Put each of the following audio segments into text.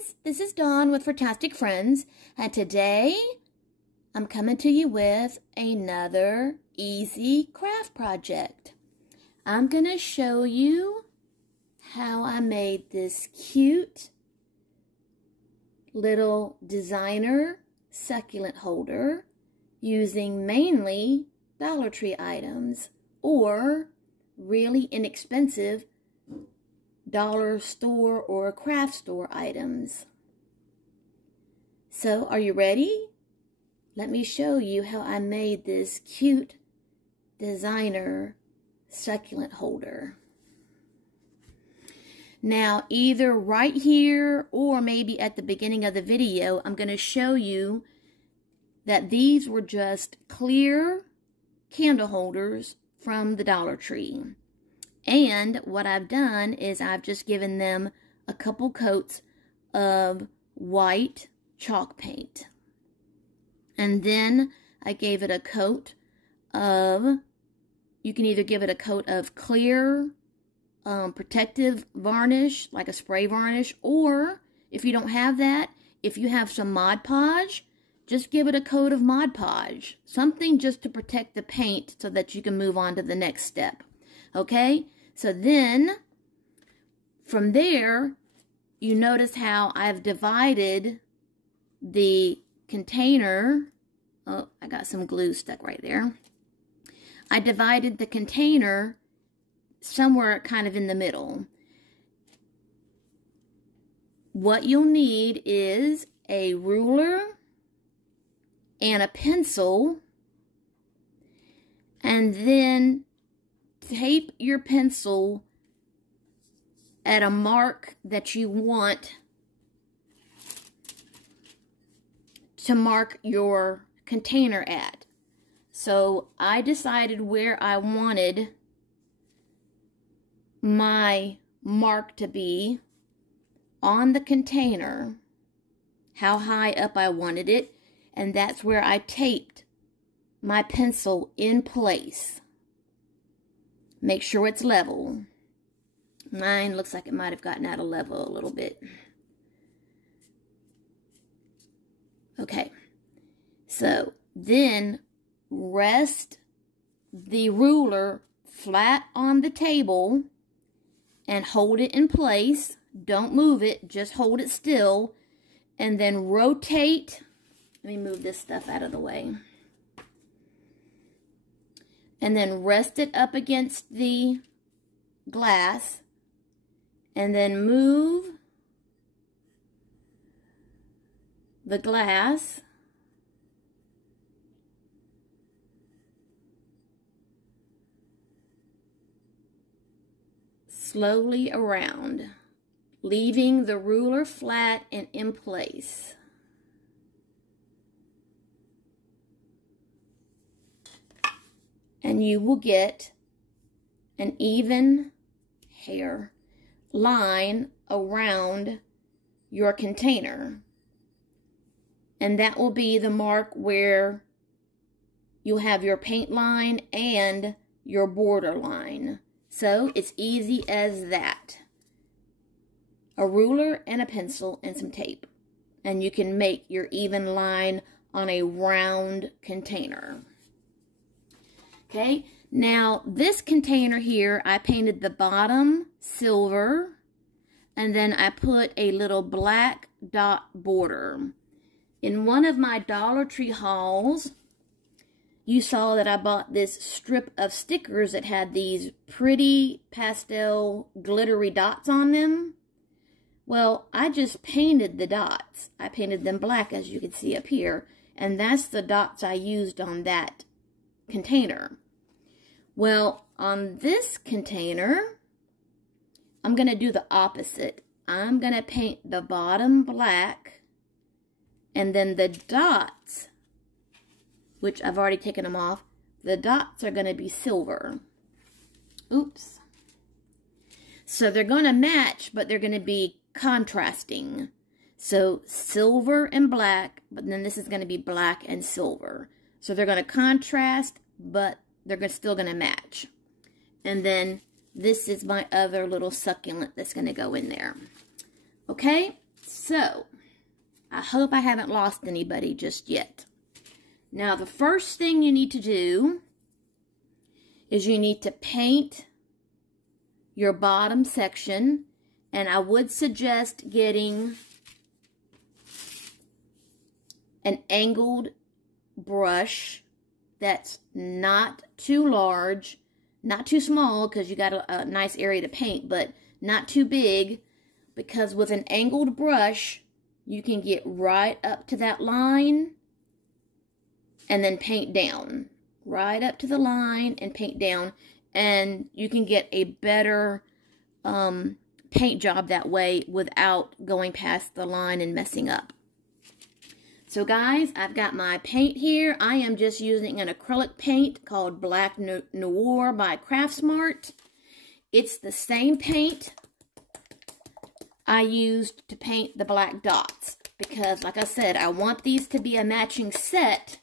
guys, this is Dawn with Furtastic Friends, and today I'm coming to you with another easy craft project. I'm going to show you how I made this cute little designer succulent holder using mainly Dollar Tree items or really inexpensive dollar store or craft store items. So, are you ready? Let me show you how I made this cute designer succulent holder. Now, either right here or maybe at the beginning of the video, I'm going to show you that these were just clear candle holders from the Dollar Tree. And what I've done is I've just given them a couple coats of white chalk paint. And then I gave it a coat of, you can either give it a coat of clear protective varnish, like a spray varnish, or if you don't have that, if you have some Mod Podge, just give it a coat of Mod Podge. Something just to protect the paint so that you can move on to the next step. Okay, so then from there, you notice how I've divided the container. Oh, I got some glue stuck right there. I divided the container somewhere kind of in the middle. What you'll need is a ruler and a pencil, and then tape your pencil at a mark that you want to mark your container at. So I decided where I wanted my mark to be on the container, how high up I wanted it, and that's where I taped my pencil in place. Make sure it's level. Mine looks like it might have gotten out of level a little bit. Okay, so then rest the ruler flat on the table and hold it in place. Don't move it, just hold it still, and then rotate. Let me move this stuff out of the way. And then rest it up against the glass, and then move the glass slowly around, leaving the ruler flat and in place. And you will get an even hair line around your container. And that will be the mark where you'll have your paint line and your border line. So it's easy as that. A ruler and a pencil and some tape. And you can make your even line on a round container. Okay, now this container here, I painted the bottom silver, and then I put a little black dot border. In one of my Dollar Tree hauls, you saw that I bought this strip of stickers that had these pretty pastel glittery dots on them. Well, I just painted the dots. I painted them black, as you can see up here, and that's the dots I used on that container. Well, on this container, I'm going to do the opposite. I'm going to paint the bottom black, and then the dots, which I've already taken them off, the dots are going to be silver. Oops. So they're going to match, but they're going to be contrasting. So silver and black, but then this is going to be black and silver. So they're going to contrast, but they're still going to match. And then this is my other little succulent that's going to go in there. Okay, So, I hope I haven't lost anybody just yet. Now, the first thing you need to do is you need to paint your bottom section, and I would suggest getting an angled brush that's not too large, not too small because you got a nice area to paint, but not too big, because with an angled brush you can get right up to that line and then paint down. Right up to the line and paint down, and you can get a better paint job that way without going past the line and messing up. So guys, I've got my paint here. I am just using an acrylic paint called Black Noir by Craftsmart. It's the same paint I used to paint the black dots, because like I said, I want these to be a matching set.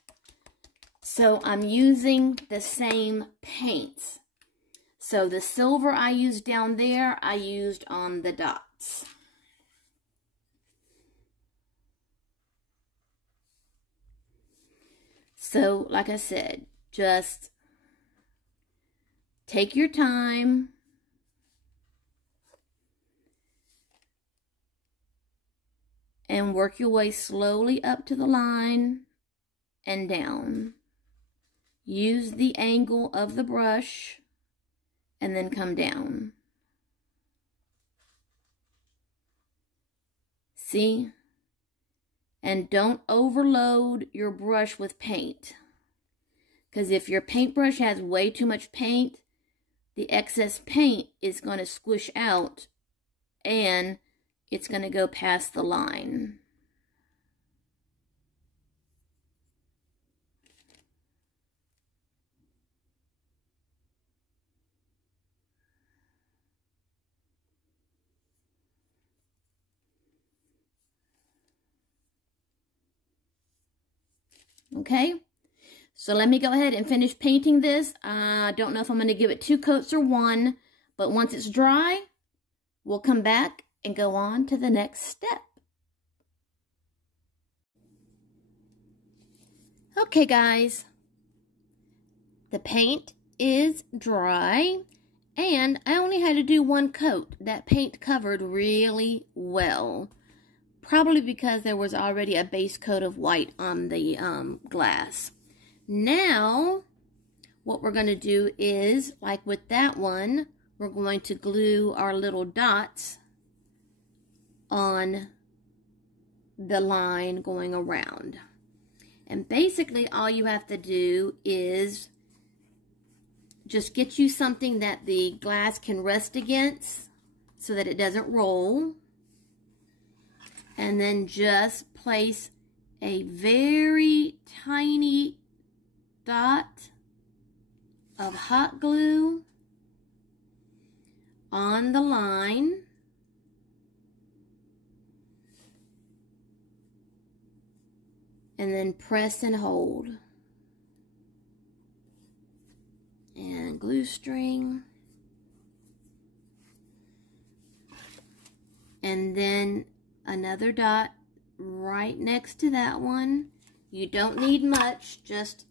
So I'm using the same paints. So the silver I used down there, I used on the dots. So like I said, just take your time. And work your way slowly up to the line and down. Use the angle of the brush and then come down. See? And don't overload your brush with paint. Because if your paintbrush has way too much paint, the excess paint is going to squish out and it's going to go past the line. Okay, so let me go ahead and finish painting this. I don't know if I'm going to give it 2 coats or 1, but once it's dry, we'll come back and go on to the next step. Okay guys, the paint is dry and I only had to do 1 coat. That paint covered really well. Probably because there was already a base coat of white on the glass. Now, what we're going to do is, like with that one, we're going to glue our little dots on the line going around. And basically all you have to do is just get you something that the glass can rest against so that it doesn't roll. And then just place a very tiny dot of hot glue on the line. And then press and hold. And glue string. And then another dot right next to that one. You don't need much, just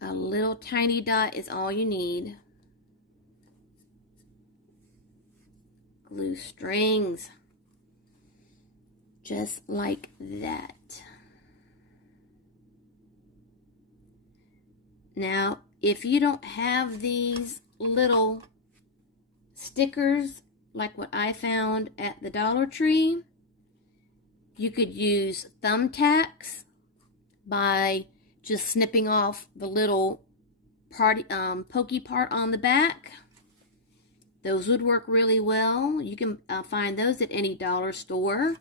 a little tiny dot is all you need. Glue strings, just like that. Now, if you don't have these little stickers like what I found at the Dollar Tree, you could use thumbtacks by just snipping off the little pokey part on the back. Those would work really well. You can find those at any dollar store.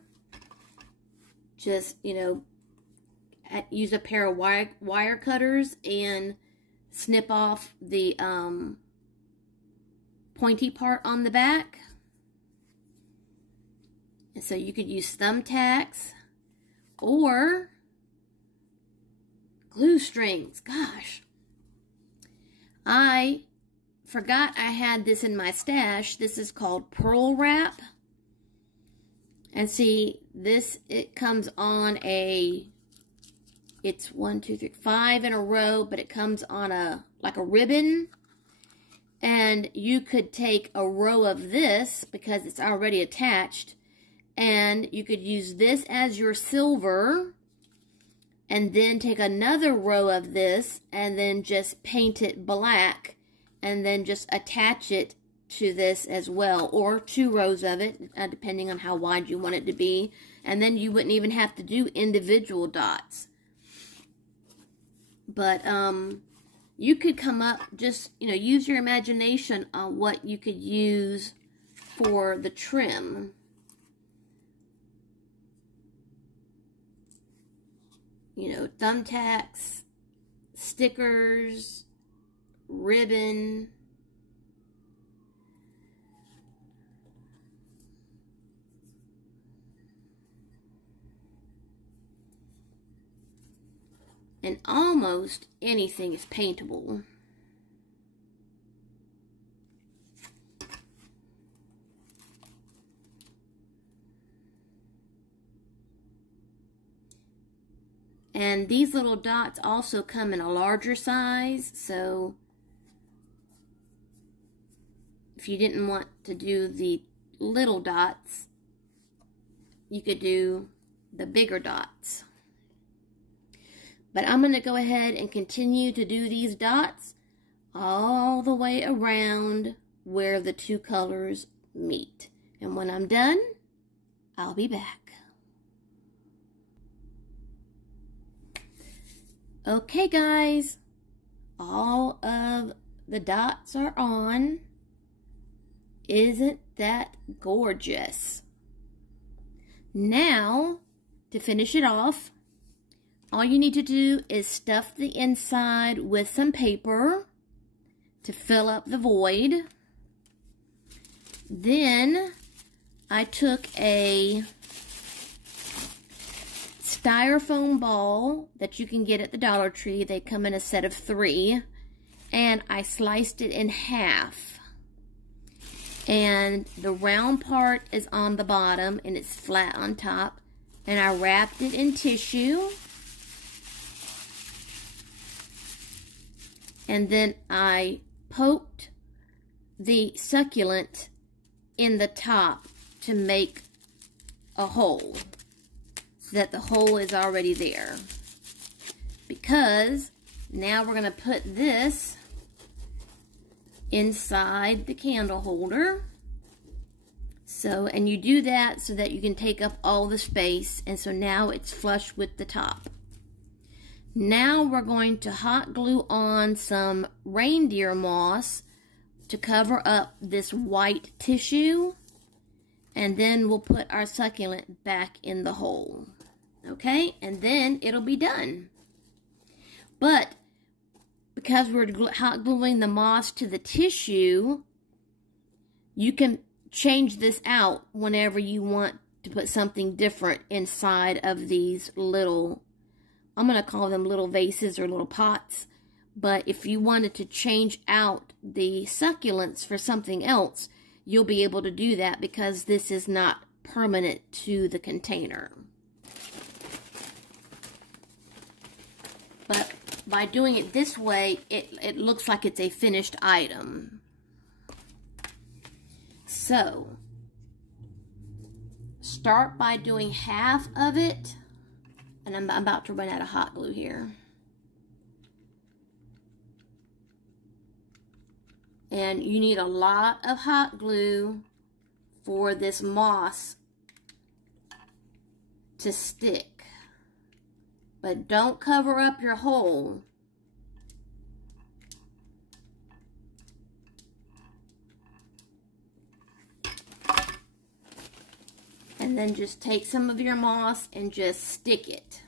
Just, you know, use a pair of wire cutters and snip off the pointy part on the back. And so you could use thumbtacks or glue strings. Gosh, I forgot I had this in my stash. This is called pearl wrap. And see, this, it comes on it's 1, 2, 3, 5 in a row, but it comes on like a ribbon. And you could take a row of this because it's already attached, and you could use this as your silver, and then take another row of this and then just paint it black, and then just attach it to this as well, or 2 rows of it, depending on how wide you want it to be. And then you wouldn't even have to do individual dots. But you could come up, just, you know, use your imagination on what you could use for the trim. You know, thumbtacks, stickers, ribbon. And almost anything is paintable. And these little dots also come in a larger size, so if you didn't want to do the little dots, you could do the bigger dots. But I'm going to go ahead and continue to do these dots all the way around where the 2 colors meet. And when I'm done, I'll be back. Okay, guys, all of the dots are on. Isn't that gorgeous? Now, to finish it off, all you need to do is stuff the inside with some paper to fill up the void. Then I took a styrofoam ball that you can get at the Dollar Tree. They come in a set of 3. And I sliced it in half. And the round part is on the bottom and it's flat on top. And I wrapped it in tissue. And then I poked the succulent in the top to make a hole, so that the hole is already there. Because now we're going to put this inside the candle holder. So, and you do that so that you can take up all the space, and so now it's flush with the top. Now we're going to hot glue on some reindeer moss to cover up this white tissue, and then we'll put our succulent back in the hole. Okay, and then it'll be done. But because we're hot gluing the moss to the tissue, you can change this out whenever you want to put something different inside of these little, I'm going to call them little vases or little pots. But if you wanted to change out the succulents for something else, you'll be able to do that because this is not permanent to the container. But by doing it this way, it looks like it's a finished item. So, start by doing half of it. And I'm about to run out of hot glue here. And you need a lot of hot glue for this moss to stick. But don't cover up your hole. And then just take some of your moss and just stick it.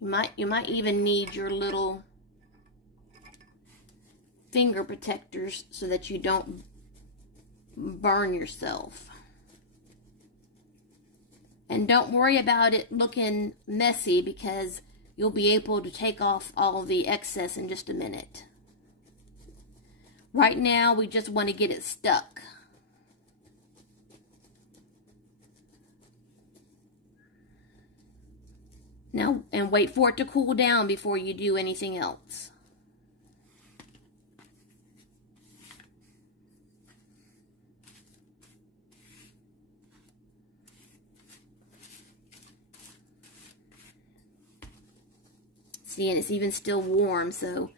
You might even need your little finger protectors so that you don't burn yourself. And don't worry about it looking messy because you'll be able to take off all the excess in just a minute. Right now, we just want to get it stuck. Now, and wait for it to cool down before you do anything else. See, and it's even still warm, so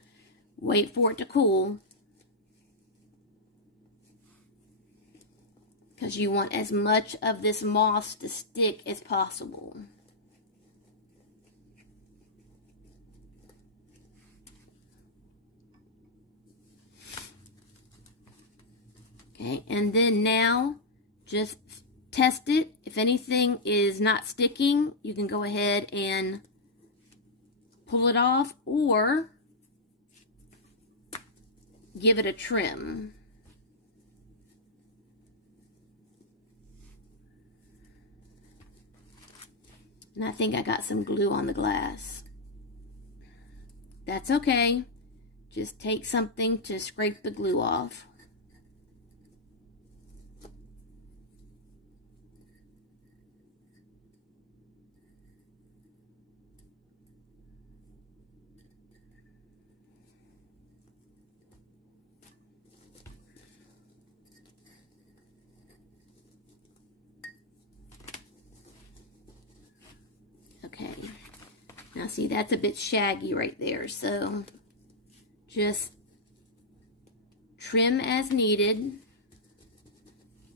wait for it to cool. Because you want as much of this moss to stick as possible. Okay, and then now just test it. If anything is not sticking, you can go ahead and pull it off or give it a trim. And I think I got some glue on the glass. That's okay. Just take something to scrape the glue off. Okay, now see, that's a bit shaggy right there, so just trim as needed,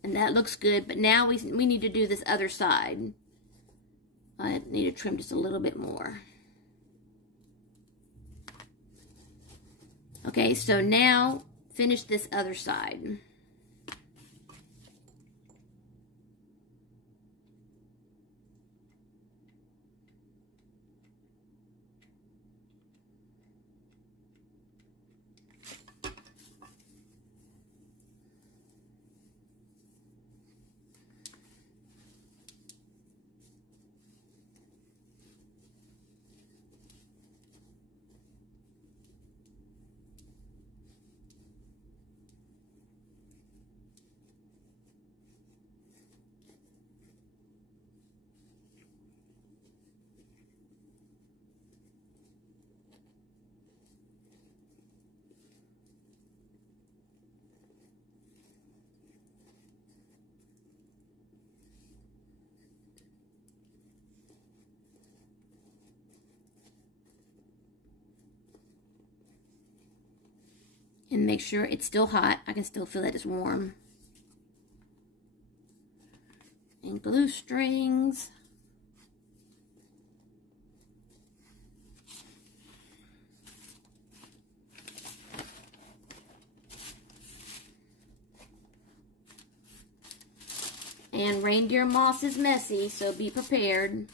and that looks good. But now we need to do this other side. I need to trim just a little bit more. Okay, so now finish this other side. And make sure it's still hot. I can still feel that it's warm. And glue strings. And reindeer moss is messy, so be prepared.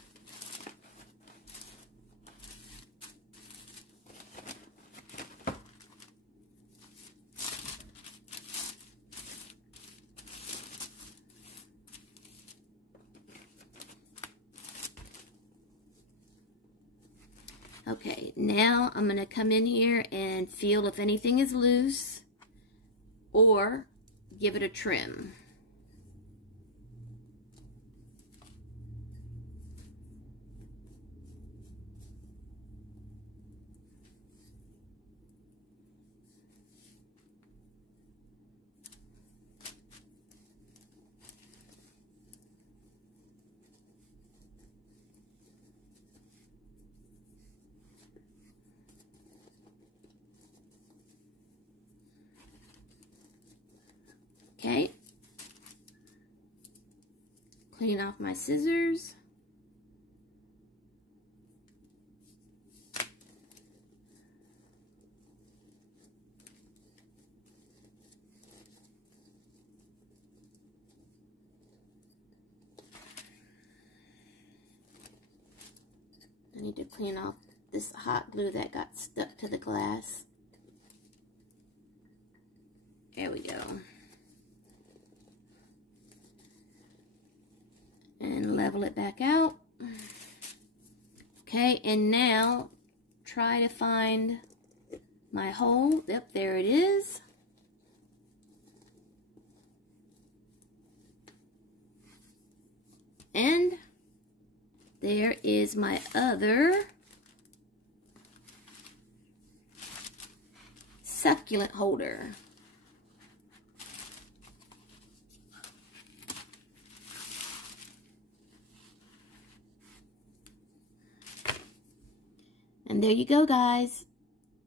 Okay, now I'm going to come in here and feel if anything is loose or give it a trim. Okay, clean off my scissors. I need to clean off this hot glue that got stuck to the glass. There we go. And level it back out. Okay, and now try to find my hole. Yep, there it is. there is my other succulent holder. And there you go, guys.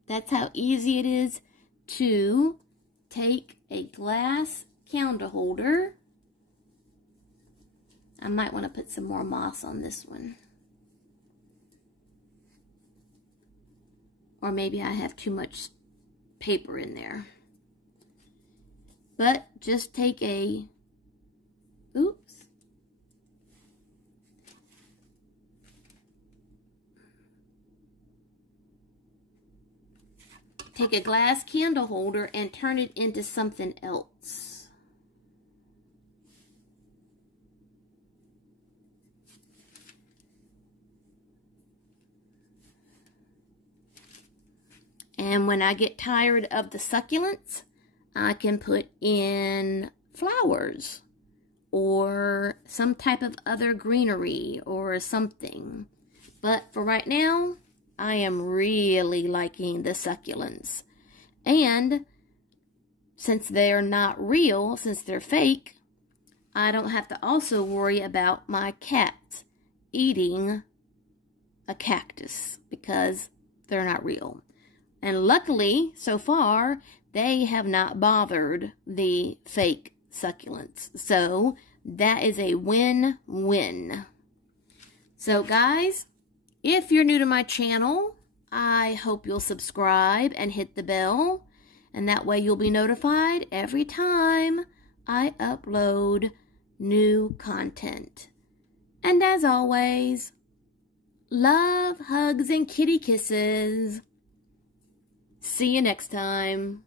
That's how easy it is to take a glass candle holder. I might want to put some more moss on this one. Or maybe I have too much paper in there. But just take a, oops. Take a glass candle holder and turn it into something else. And when I get tired of the succulents, I can put in flowers or some type of other greenery or something. But for right now, I am really liking the succulents. And since they're not real, since they're fake, I don't have to also worry about my cat eating a cactus because they're not real. And luckily, so far, they have not bothered the fake succulents. So that is a win-win. So guys, if you're new to my channel, I hope you'll subscribe and hit the bell. And that way you'll be notified every time I upload new content. And as always, love, hugs, and kitty kisses. See you next time.